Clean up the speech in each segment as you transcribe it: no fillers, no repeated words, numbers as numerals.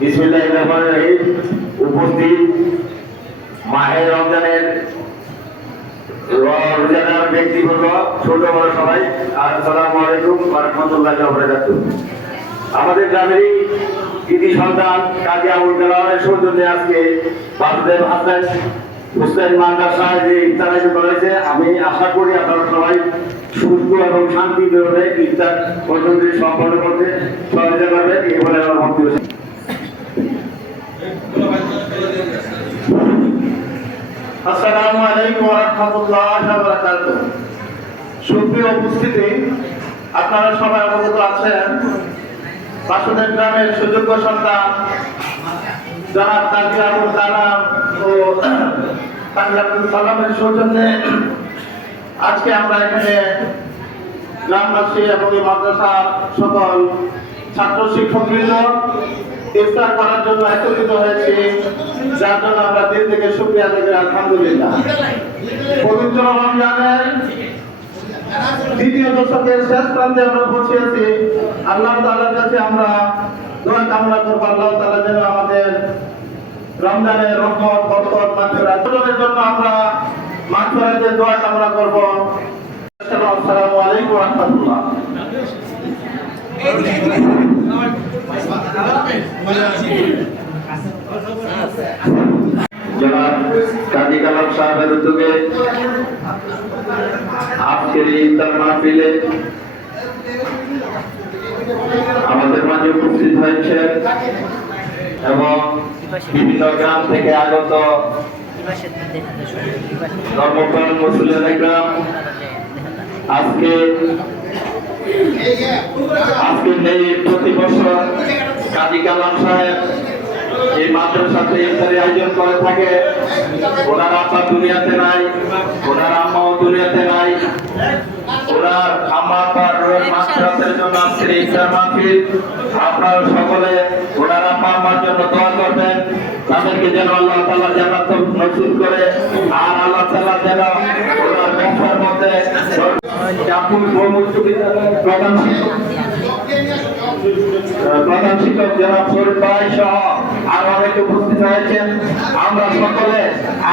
বিসমিল্লাহির রহমানির রহিম। উপস্থিত মাহে রমজানের রোজাদার ব্যক্তিবর্গ, ছোট বড় সবাই, আসসালামু আলাইকুম ওয়া রাহমাতুল্লাহি ওয়া বারাকাতুহু। আমাদের গ্রামেরই কৃতি সন্তান কাজী আবুল কালামের সৌজন্যে আজকে বাসুদেব হাসান হুসেন মাদ্রাসায় যে ইফতার আয়োজন করা হয়েছে, আমি আশা করি আপনারা সবাই সুস্থ এবং শান্তিভাবে ইফতার পর্যন্ত সম্পন্ন করতে সহযোগিতা করবেন, এই বলে আমার বক্তব্য। আসসালামু আলাইকুম ওয়া রাহমাতুল্লাহি ওয়া বারাকাতুহু। সুপ্রিয় উপস্থিতি, আপনারা সবাই অবগত আছেন বাসুদেব গ্রামের সুযোগ্য সন্তান জনাব কাজী আবুল কালাম ও কাজী আবুল সালামের সৌজন্যে আজকে আমরা এখানে গ্রামবাসী এবং এই মাদ্রাসার সকল ছাত্র শিক্ষকবৃন্দ ইফতার করার জন্য একত্রিত হয়েছি, যার জন্য আমরা দিল থেকে শুকরিয়া আদায় করি। আলহামদুলিল্লাহ। পবিত্র রমজানের দ্বিতীয় দশকের শেষ প্রান্তে আমরা পৌঁছেছি। আল্লাহ তাআলার কাছে আমরা দোয়া কামনা করব, আল্লাহ তাআলা যেন আমাদের রমজানের রহমত, বরকত, মাগফিরাত জন্য আমরা মাগফিরাতের দোয়া কামনা করব। আসসালামু আলাইকুম ওয়া রাহমাতুল্লাহ। জনাব কাজী কালাম সাহেবের উদ্যোগে আজকের ইফতার মাহফিলে আমাদের মাঝে উপস্থিত হয়েছে এবং বিভিন্ন গ্রাম থেকে আগত ধর্মপ্রাণ মুসলিম গ্রাম আজকে নেই। প্রতি বছর কাজী কালাম সাহেব এই মাদ্রাসাতে ইফতারি আয়োজন করে থাকে। ওনার আব্বা দুনিয়াতে নাই, ওনার আম্মাও দুনিয়াতে নাই। ওনার আম্মা আব্বার মাগফিরাতের জন্য আজকের ইফতার মাহফিল। আপনারা সকলে ওনার আম্মা আম্মার জন্য দোয়া করবেন, তাদেরকে যেন আল্লাহ তাআলা জান্নাত নসিব করে, আর আল্লাহ তাআলা যেন ওনার ব্যবসার মধ্যে জাপুর বহুমুখ বিদ্যালয়ের প্রধান শিক্ষক জনাব ফরিদ ভাই সহ আরো অনেকে উপস্থিত হয়েছেন। আমরা সকলে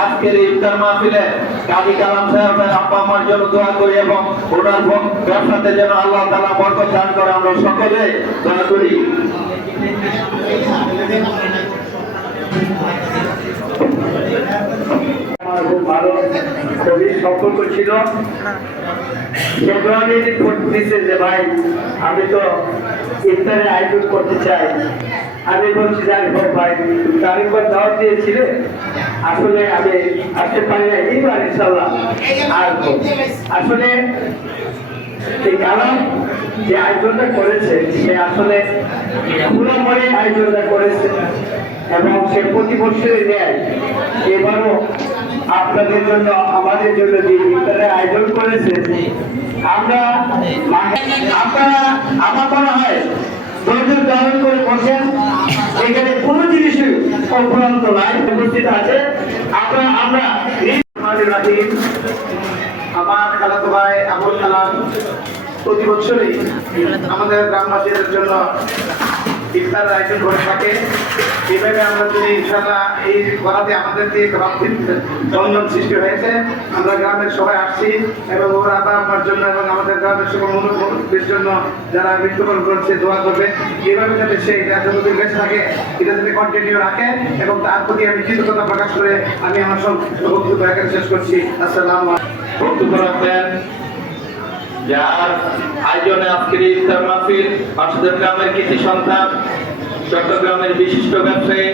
আজকের ইফতার মাহফিলে কাজী কালাম সাহেবের আব্বা আম্মার জন্য দোয়া করি এবং ওনার ব্যবসাতে যেন আল্লাহ তাআলা বরকত দান করে, আমরা সকলে দোয়া করি। আমার খুব ভালো খুবই সম্পর্ক ছিল। দিচ্ছে যে ভাই আমি তো ইফতারের আয়োজন করতে চাই। আমি বলছি যে আমি ভাই তারিখবার দাওয়াত দিয়েছিলে, আসলে আমি আসতে পারি না, এইবার ইনশাল্লাহ আসবো। আসলে এই কালাম যে আয়োজনটা করেছে সে আসলে পুরো মনে আয়োজনটা করেছে এবং সে প্রতি বছরের ন্যায় এবারও আপনাদের জন্য আমাদের জন্য যে ইফতারের আয়োজন করেছে, আমরা আপনারা আমার মনে হয় ধৈর্য ধারণ করে বসেন। এখানে কোনো জিনিসই অপরান্ত নাই, উপস্থিত আছে। আমরা আমার খালাতো ভাই আবুল কালাম প্রতি বছরই আমাদের গ্রামবাসীদের জন্য ইফতার আয়োজন করে থাকে। এইভাবে আমরা যদি ইনশাআল্লাহ এই করাতে আমাদের যে বন্ধন সৃষ্টি হয়েছে, আমরা গ্রামের সবাই আসছি এবং ওর আব্বা আম্মার জন্য এবং আমাদের গ্রামের সকল মুরব্বীর জন্য যারা মৃত্যুবরণ করছে দোয়া করবে। এইভাবে যাতে সে এটা যতদিন বেঁচে থাকে এটা যাতে কন্টিনিউ রাখে, এবং তার প্রতি আমি কৃতজ্ঞতা প্রকাশ করে আমি আমার সব বক্তব্য এখানে শেষ করছি। আসসালামু আলাইকুম। বক্তব্য রাখবেন যার আয়োজনে আজকের ইফতার মাহফিল বাসুদেব গ্রামের কৃতি সন্তান চট্টগ্রামের বিশিষ্ট ব্যবসায়ী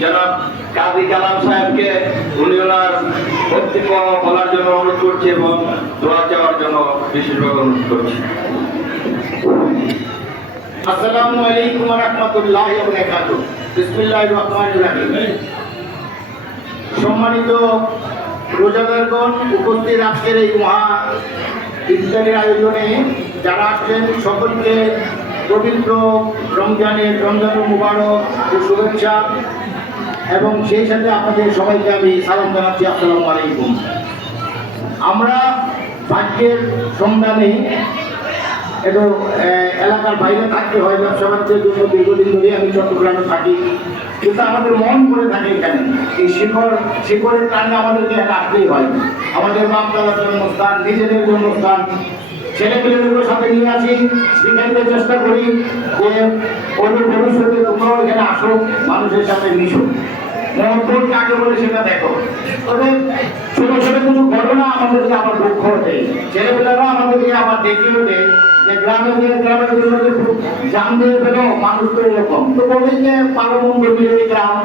জনাব কাজী কালাম সাহেবকে উনি ওনার বক্তব্য বলার জন্য অনুরোধ করছি এবং দোয়া চাওয়ার জন্য বিশেষভাবে অনুরোধ করছি। আসসালামু আলাইকুম ওয়া রাহমাতুল্লাহি ওয়া বারাকাতুহু। বিসমিল্লাহির রহমানির রহিম। সম্মানিত রোজাদারগণ, উপস্থিত আজকের এই মহা ইফতারের আয়োজনে যারা আসছেন সকলকে পবিত্র রমজান মুবারক ও শুভেচ্ছা, এবং সেই সাথে আপনাদের সবাইকে আমি সালাম জানাচ্ছি। আসসালামু আলাইকুম। আমরা ভাগ্যের সন্ধানে একটু এলাকার বাইরে থাকতে হয়, ব্যবসা বাণিজ্যের জন্য দীর্ঘদিন ধরে আমি চট্টগ্রামে থাকি, কিন্তু আমাদের মন করে থাকে এখানে। এই শিকড়ের টানে আমাদেরকে এখানে আসতেই হয়। আমাদের বাপ দাদার জন্মস্থান, নিজেদের জন্মস্থান, ছেলেপেলেদের সাথে নিয়ে আসি, শিখাইতে চেষ্টা করি যে ওদের ভবিষ্যতে তোমরাও এখানে আসো, মানুষের সাথে মিশো, মহব্বত কাকে বলে সেটা দেখো। তবে ছোট ছোট কিছু ঘটনা আমাদেরকে আবার দুঃখ দেয়, ছেলেপেলেরা আমাদেরকে আবার দেখিয়ে দেয় যে গ্রামের জন্য জান দিয়ে পেল মানুষ তো এরকম। তো বলে যে পালমন্দ মিলে গ্রাম,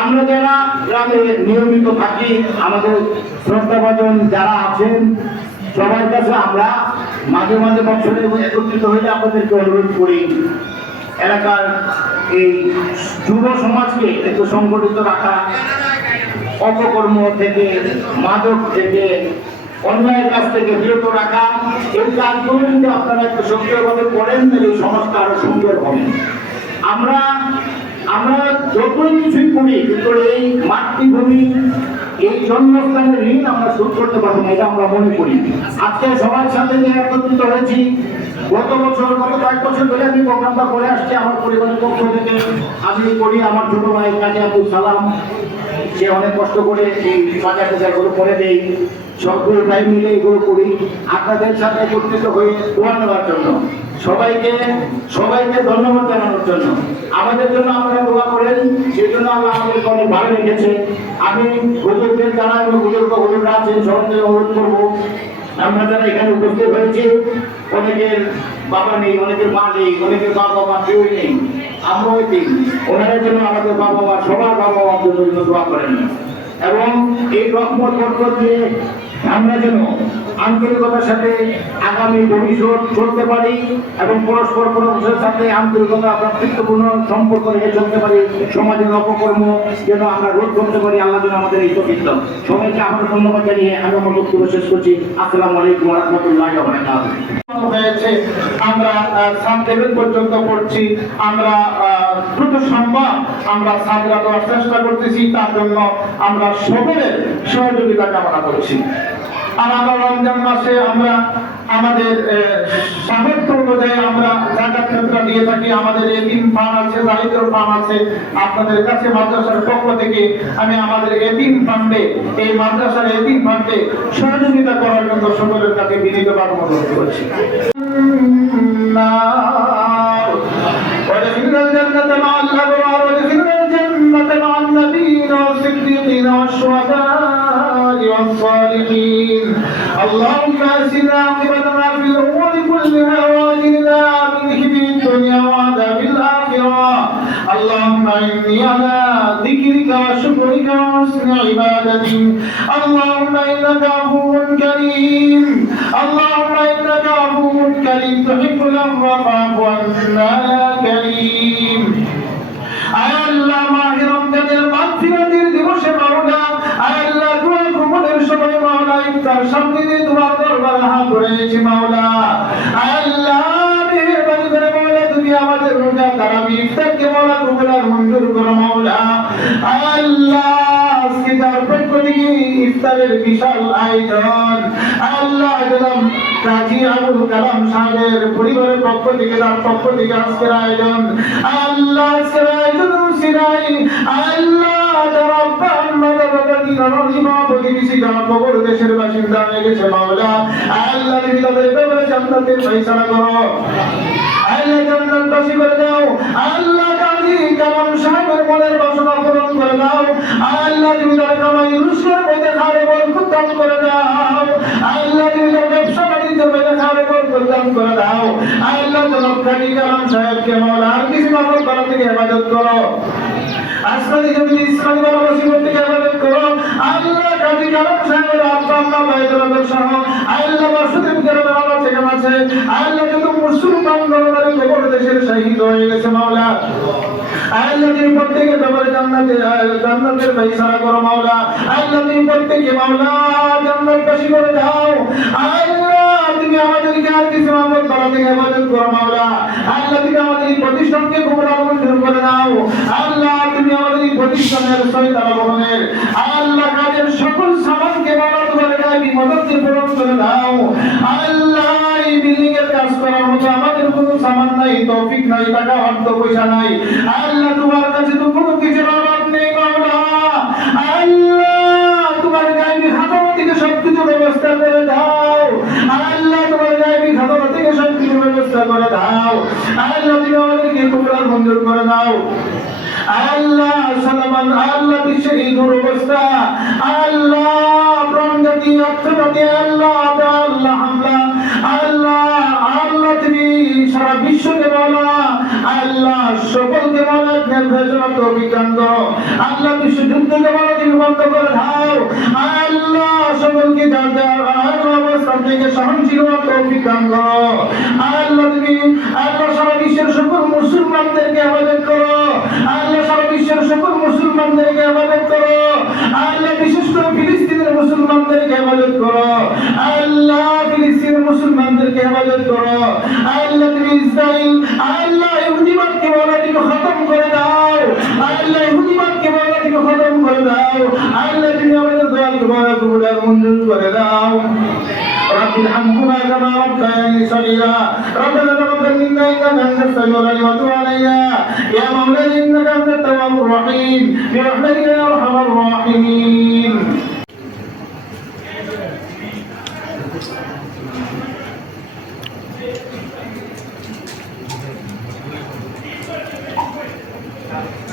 আমরা যারা গ্রামে নিয়মিত থাকি, আমাদের শ্রদ্ধাভাজন যারা আছেন সবার কাছে আমরা মাঝে মাঝে বছরে একত্রিত হয়ে আপনাদেরকে অনুরোধ করি, এলাকার এই যুব সমাজকে একটু সংগঠিত রাখা, অপকর্ম থেকে, মাদক থেকে, অন্যায়ের কাছ থেকে বিরত রাখা। এই কাজগুলো যদি আপনারা একটু সক্রিয়ভাবে করেন তাহলে এই সমাজটা আরো সুন্দর হবে। আমরা যতই কিছুই করি, কিন্তু এই মাতৃভূমি, এই জন্মস্থানের ঋণ আমরা শোধ করতে পারবো না, এটা আমরা মনে করি। আজকে সবার সাথে যে একত্রিত হয়েছি, গত কয়েক বছর ধরে আমি প্রোগ্রামটা করে আসছি আমার পরিবারের পক্ষ থেকে। আমি করি, আমার ছোট ভাই কাজী আব্দুল সালাম, সে অনেক কষ্ট করে এই বাজার টাজারগুলো করে দেয়, সবগুলো ভাই মিলে এগুলো করি আপনাদের সাথে একত্রিত হয়ে দোয়া নেওয়ার জন্য, সবাইকে ধন্যবাদ জানানোর জন্য। আমাদের জন্য আপনারা দোয়া করেন, সেই জন্য আল্লাহ আমাদেরকে অনেক ভালো রেখেছে। আমি হুজুরদের যারা হুজুররা আছেন সবাইকে অনুরোধ করবো, আমরা যারা এখানে উপস্থিত হয়েছি, অনেকের বাবা নেই, অনেকের মা নেই, অনেকের বাবা মা কেউই নেই, আমরাও দিই, ওনাদের জন্য আমাদের বাবা মা, সবার বাবা মার জন্য দোয়া করেন। এবং এই রহমত বরকত দিয়ে আমরা যেন আন্তরিকতার সাথে আগামী ভবিষ্যৎ চলতে পারি এবং পরস্পর পরস্পরের সাথে আন্তরিকতা, ভ্রাতৃত্বপূর্ণ সম্পর্ক রেখে চলতে পারি, সমাজের অপকর্ম যেন আমরা রোধ করতে পারি। আল্লাহ যেন আমাদের এই তৌফিক দেন। সবাইকে আমার ধন্যবাদ জানিয়ে আমি আমার বক্তব্য শেষ করছি। আসসালামু আলাইকুম ওয়া রাহমাতুল্লাহি ওয়া বারাকাতুহু। হয়েছে আমরা সাবলেভেল পর্যন্ত পড়ছি, আমরা দ্রুত সম্ভব আমরা সাবলা দেওয়ার চেষ্টা করতেছি, তার জন্য আমরা সকলের সহযোগিতা কামনা করছি। আর আমরা রমজান মাসে আমরা আমাদের সামর্থ্য অনুযায়ী আমরা জাকাত ফিতরা দিয়ে থাকি। আমাদের এতিম ফান্ড আছে, দারিদ্র ফান্ড আছে। আপনাদের কাছে মাদ্রাসার পক্ষ থেকে আমি আমাদের এতিম ফান্ডে, এই মাদ্রাসার এতিম ফান্ডে সহযোগিতা করার জন্য সকলের কাছে বিনীতভাবে অনুরোধ করছি। وادخلنا الجنة مع الأبرار وادخلنا الجنة مع النبيين والصديقين والشهداء والصالحين. اللهم أسنا عاقبتنا في الأمور كلها وأجرنا من خزي الدنيا وعذاب الآخرة. اللهم إني على ذكرك وشكرك وحسن عبادتك. اللهم إنك عفو كريم، اللهم إنك عفو كريم تحب العفو فاعف عنا يا كريم. আয় আল্লাহ, মাহে রমজানের মাগফিরাতের দিবসে মাওলা, আয় আল্লাহ দোয়া কবুলের সময় মাওলা, ইফতার সামনে দিয়ে তোমার দরবারে হাত ধরেছি মাওলা। আয় আল্লাহ মেহেরবানি করে মাওলা তুমি আমাদের রোজা তারাবি ইফতারকে মাওলা কবুল আর মঞ্জুর করো মাওলা। আয় আল্লাহ আজকে তার পক্ষ থেকে ইফতারের বিশাল আয়োজন, আয় আল্লাহ দিলাম কাজী আবুল কালাম সাহেবের পরিবারের পক্ষ থেকে, তার পক্ষ থেকে আজকের আয়োজন। আয় আল্লাহ আজকের আয়োজন সিরাই, আয় আল্লাহ যারা কবর দেশের বাসিন্দা হয়ে গেছে মাওলা, আয় আল্লাহ তুমি তাদের ব্যাপারে জান্নাতের ফয়সালা করো, আয় আল্লাহ জান্নাতবাসী করে দাও। আয় আল্লাহ কাজী কালাম সাহেবের মনের বাসনা পূরণ করে দাও। আয় আল্লাহ তুমি তার কামাই রুজির মধ্যে খারে বরকত দান করে দাও। আয় আল্লাহ তুমি তার ব্যবসা বাণিজ্যের মধ্যে খারে বরকত দান করে দাও। আয় আল্লাহ জনাব কাজী কালাম সাহেবকে মাওলা আর কিছু মাফ করা থেকে হেফাজত করো, আসমানি জমিন ইসলামী মুসিবত থেকে হেফাজত করো। আল্লাহ কাজী কালাম সাহেবের আব্বা আম্মা ভাইদের সহ আল্লাহ মাসুদের গ্রামের আল্লাহ থেকে আছে, আল্লাহ যত মুসলমান নরনারী কবর দেশের শহীদ হয়ে গেছে মাওলা, আল্লাহ তুমি প্রত্যেকের ব্যাপারে জান্নাতের ফয়সালা করো মাওলা। আল্লাহ তুমি প্রত্যেককে মাওলা জান্নাতবাসী করে দাও। আল্লাহ তুমি আমাদেরকে আর কিছু আমল করা থেকে হেফাজত করো মাওলা। আল্লাহ তুমি আমাদের এই প্রতিষ্ঠানকে কবুল আর মঞ্জুর করে দাও। আল্লাহ তুমি আমাদের এই প্রতিষ্ঠানের সহায়তা ভবনের আল্লাহ কাজের সকল সামানকে মাওলা তোমার গায়ে মদদকে পূরণ করে দাও। আল্লাহ বিল্ডিং এর কাজ করার মতো আমাদের কোনো সামান নাই, তৌফিক নাই, টাকা অর্থ পয়সা নাই। আল্লাহ তোমার কাছে তো কোনো কিছুর অভাব নেই মাওলা। আল্লাহ তোমার গায়েবী খাজানা থেকে সবকিছুর ব্যবস্থা করে দাও। আল্লাহ তোমার গায়েবী খাজানা থেকে সবকিছুর ব্যবস্থা করে দাও। আল্লাহ তুমি আমাদেরকে কবুল মঞ্জুর করে দাও। আল্লাহ সালামান আল্লাহ বিশ্বের এই দুরবস্থা, আল্লাহ প্রাণঘাতী অর্থঘাতী, আল্লাহ আল্লাহ হামলা, আল্লাহ আল্লাহ তুমি সারা বিশ্বকে বলা, আল্লাহ সকলকে বলা নির্ভেজাল তৌফিক দাও। আল্লাহ বিশ্ব যুদ্ধকে বলা তুমি বন্ধ করে দাও। আল্লাহ সকলকে অবস্থান থেকে সহনশীল তৌফিক দাও। আল্লাহ তুমি আল্লাহ সারা বিশ্বের সকল মুসলমানদেরকে হেফাজত করো। আল্লাহ সারা বিশ্বের সকল মুসলমানদেরকে হেফাজত করো। আল্লাহ বিশেষ করে ফিলিস্তিনের মুসলমানদেরকে হেফাজত করো। আল্লাহ ফিলিস্তিনের মুসলমানদেরকে হেফাজত করো। আল্লাহ তুমি ইসরাইল আল্লাহ ইহুদিবাদকে বলা তুমি খতম করে দাও। আল্লাহ ইহুদিবাদকে বলা তুমি খতম করে দাও। আল্লাহ তুমি আমাদের দোয়াকে বলা কবুল মঞ্জুর করে দাও। رب ارحمهما كما ربياني صغيرا ربنا تقبل منا انك انت السميع العليم وتب علينا يا مولانا انك انت التواب الرحيم برحمتك يا ارحم الراحمين. Thank you.